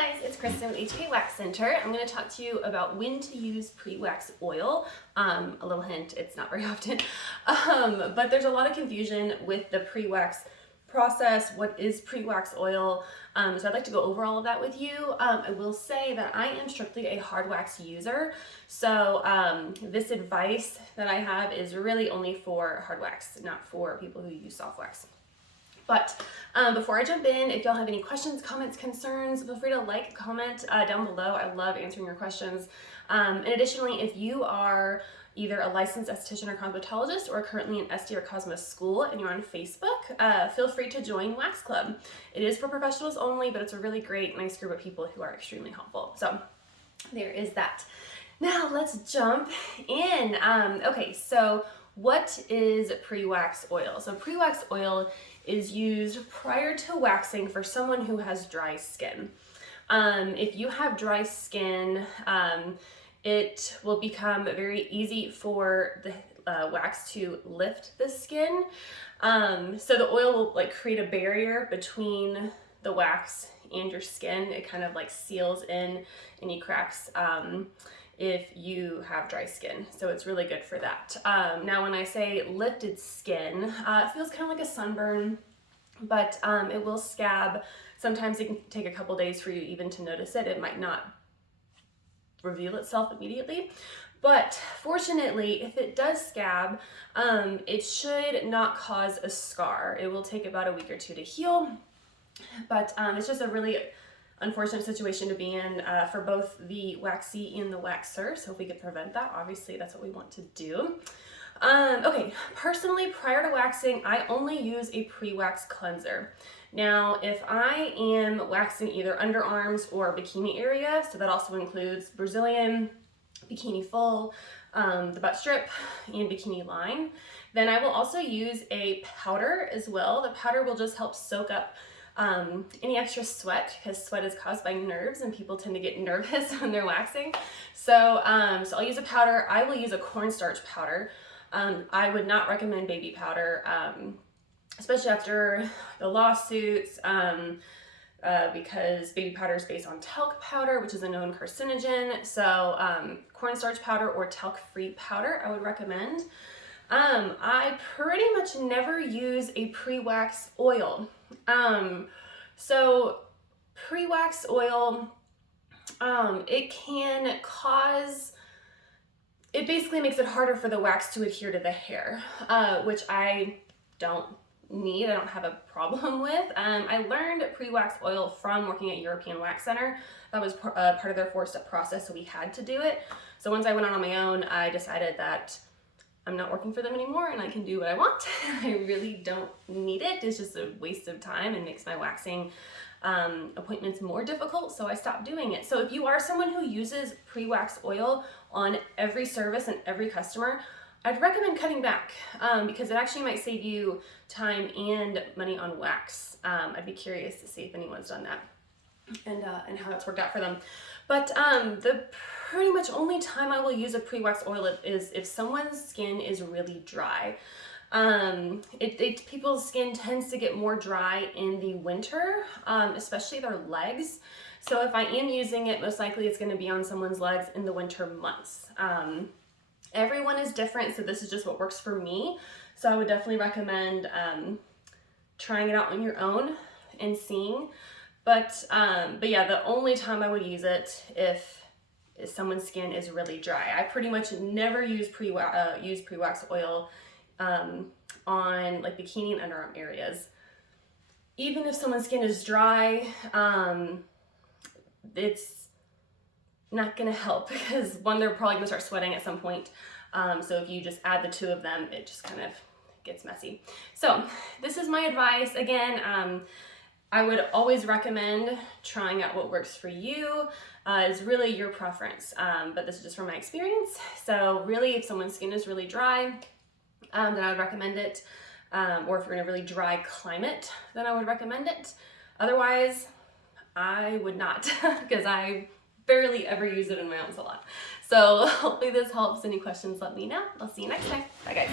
Hey guys, it's Kristen with HK Wax Center. I'm going to talk to you about when to use pre-wax oil. A little hint, it's not very often, but there's a lot of confusion with the pre-wax process. What is pre-wax oil? So I'd like to go over all of that with you. I will say that I am strictly a hard wax user, so this advice that I have is really only for hard wax, not for people who use soft wax. But before I jump in, if y'all have any questions, comments, concerns, feel free to like, comment down below. I love answering your questions. And additionally, if you are either a licensed esthetician or cosmetologist or currently in SD or Cosmo school and you're on Facebook, feel free to join Wax Club. It is for professionals only, but it's a really great, nice group of people who are extremely helpful. So there is that. Now let's jump in. Okay, so what is pre-wax oil? So pre-wax oil is used prior to waxing for someone who has dry skin. If you have dry skin, it will become very easy for the wax to lift the skin. So the oil will create a barrier between the wax and your skin. It kind of seals in any cracks if you have dry skin. So it's really good for that. Now when I say lifted skin, it feels kind of like a sunburn, but it will scab. Sometimes it can take a couple days for you even to notice it. It might not reveal itself immediately, but fortunately, if it does scab, it should not cause a scar. It will take about a week or two to heal, but it's just a really unfortunate situation to be in for both the waxee and the waxer. So if we could prevent that, obviously that's what we want to do. Okay, personally, prior to waxing, I only use a pre-wax cleanser. Now, if I am waxing either underarms or bikini area, so that also includes Brazilian, bikini full, the butt strip, and bikini line, then I will also use a powder as well. The powder will just help soak up any extra sweat, because sweat is caused by nerves and people tend to get nervous when they're waxing. So I'll use a powder. I will use a cornstarch powder. I would not recommend baby powder, especially after the lawsuits, because baby powder is based on talc powder, which is a known carcinogen. So cornstarch powder or talc-free powder I would recommend. I pretty much never use a pre-wax oil. So pre-wax oil, it can cause, it basically makes it harder for the wax to adhere to the hair, which I don't need, I don't have a problem with. I learned pre-wax oil from working at European Wax Center. That was part of their 4-step process, so we had to do it. So once I went out on my own, I decided that I'm not working for them anymore and I can do what I want. I really don't need it. It's just a waste of time and makes my waxing appointments more difficult, so I stopped doing it. So if you are someone who uses pre-wax oil on every service and every customer, I'd recommend cutting back because it actually might save you time and money on wax. I'd be curious to see if anyone's done that and how that's worked out for them. But the pretty much only time I will use a pre-wax oil is if someone's skin is really dry. People's skin tends to get more dry in the winter, especially their legs. So if I am using it, most likely it's going to be on someone's legs in the winter months. Everyone is different, so this is just what works for me. So I would definitely recommend trying it out on your own and seeing. But yeah, the only time I would use it if someone's skin is really dry. I pretty much never use pre-wax oil on bikini and underarm areas. Even if someone's skin is dry, it's not gonna help because one, they're probably gonna start sweating at some point. So if you just add the two of them, it just kind of gets messy. So this is my advice. Again, I would always recommend trying out what works for you. It's really your preference, but this is just from my experience. So really, if someone's skin is really dry, then I would recommend it. Or if you're in a really dry climate, then I would recommend it. Otherwise, I would not, because I barely ever use it in my own salon. So hopefully this helps. Any questions, let me know. I'll see you next time. Bye guys.